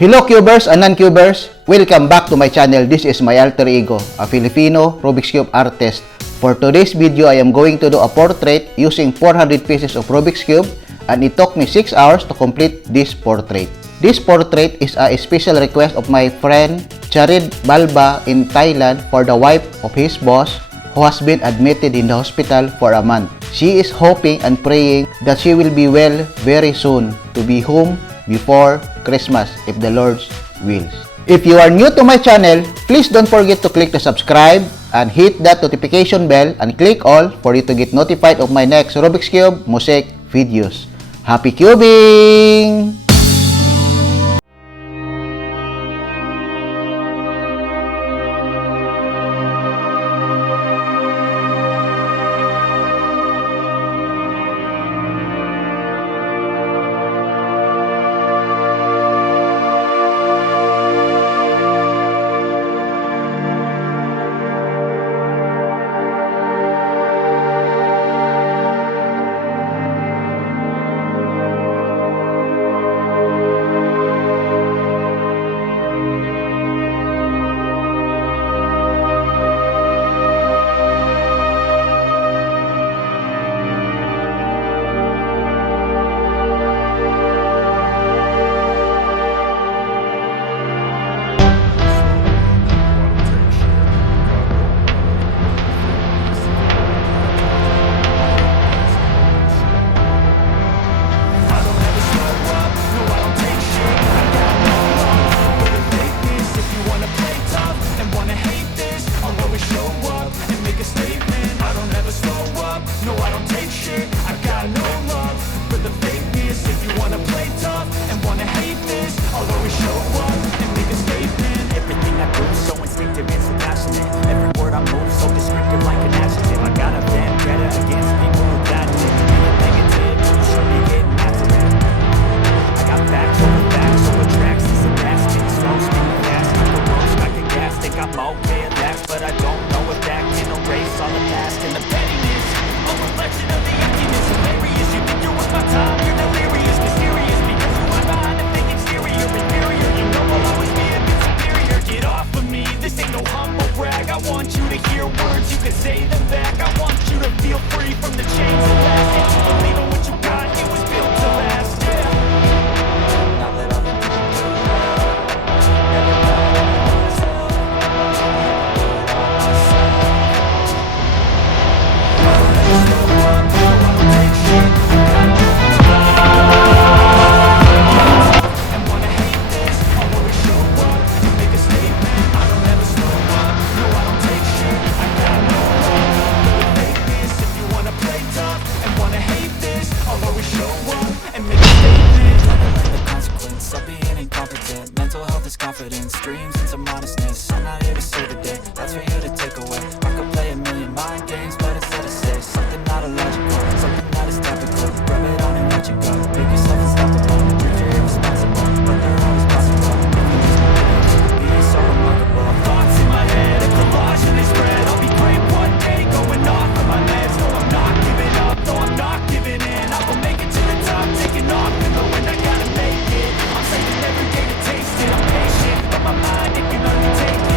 Hello cubers and non-cubers! Welcome back to my channel. This is my alter ego, a Filipino Rubik's Cube artist. For today's video, I am going to do a portrait using 400 pieces of Rubik's Cube, and it took me 6 hours to complete this portrait. This portrait is a special request of my friend Charade Balba in Thailand for the wife of his boss who has been admitted in the hospital for a month. She is hoping and praying that she will be well very soon to be home before Christmas if the Lord wills. If you are new to my channel, please don't forget to click the subscribe and hit that notification bell and click all for you to get notified of my next Rubik's Cube mosaic videos. Happy cubing! Confidence, dreams into modestness. I'm not here to save the day, that's for you to take away. I could play a million mind games, but instead I say something not illogical, something that is topical. Rub it on and let you go. Make yourself unstoppable. Dreams are irresponsible, but they're always possible. Be so remarkable. Thoughts in my head, a collage and they spread. I'll be great one day, going off of my meds. No, I'm not giving up, no, I'm not giving in. I will make it to the top, taking off in the wind. I gotta make it. I'm saving every day to taste it. I'm patient, but my mind, it can only take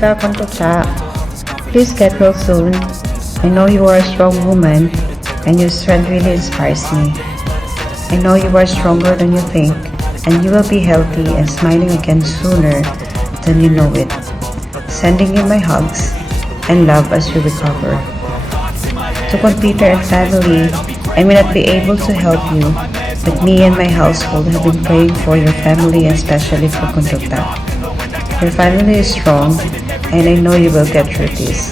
Kumusta, Khun Tukta? Please get well soon. I know you are a strong woman, and your strength really inspires me. I know you are stronger than you think, and you will be healthy and smiling again sooner than you know it. Sending you my hugs and love as you recover. To Khun Peter and family, I may not be able to help you, but me and my household have been praying for your family and especially for Khun Tukta. Your family is strong, and I know you will get through this.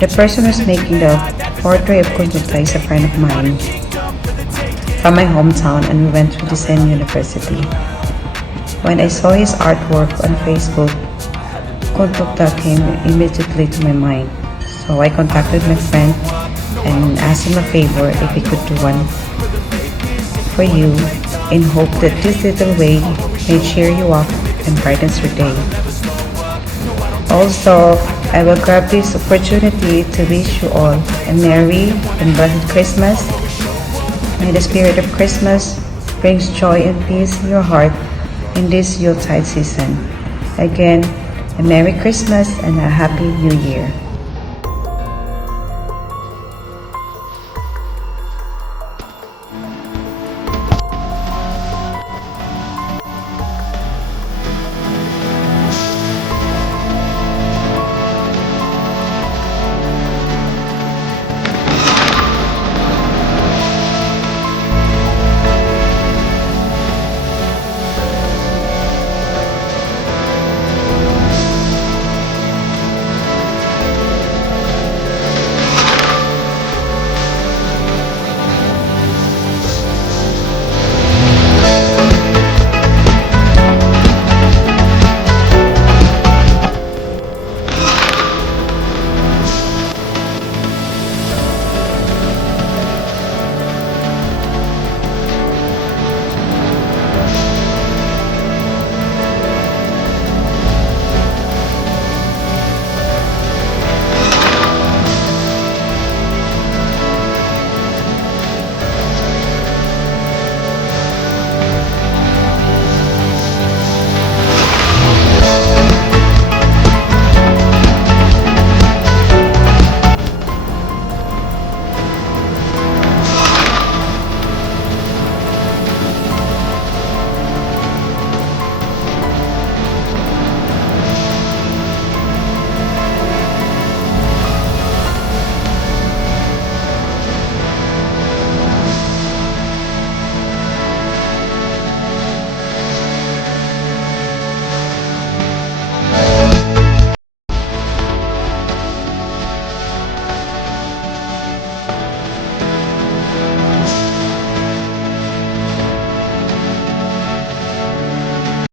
The person who's making the portrait of Khun Tukta is a friend of mine from my hometown, and we went through the same university. When I saw his artwork on Facebook, Khun Tukta came immediately to my mind. So I contacted my friend and asked him a favor if he could do one for you in hope that this little way may cheer you up and brightens your day. Also, I will grab this opportunity to wish you all a Merry and Blessed Christmas. May the spirit of Christmas brings joy and peace in your heart in this Yuletide season. Again, a Merry Christmas and a Happy New Year.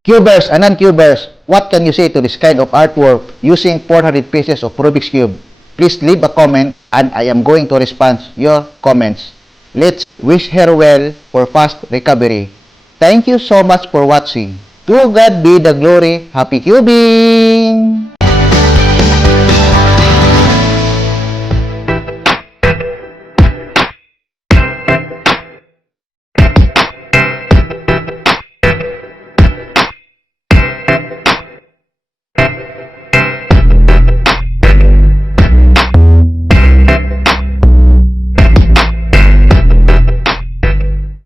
Cubers and non-cubers, what can you say to this kind of artwork using 400 pieces of Rubik's Cube? Please leave a comment and I am going to respond your comments. Let's wish her well for fast recovery. Thank you so much for watching. To God be the glory. Happy cubing!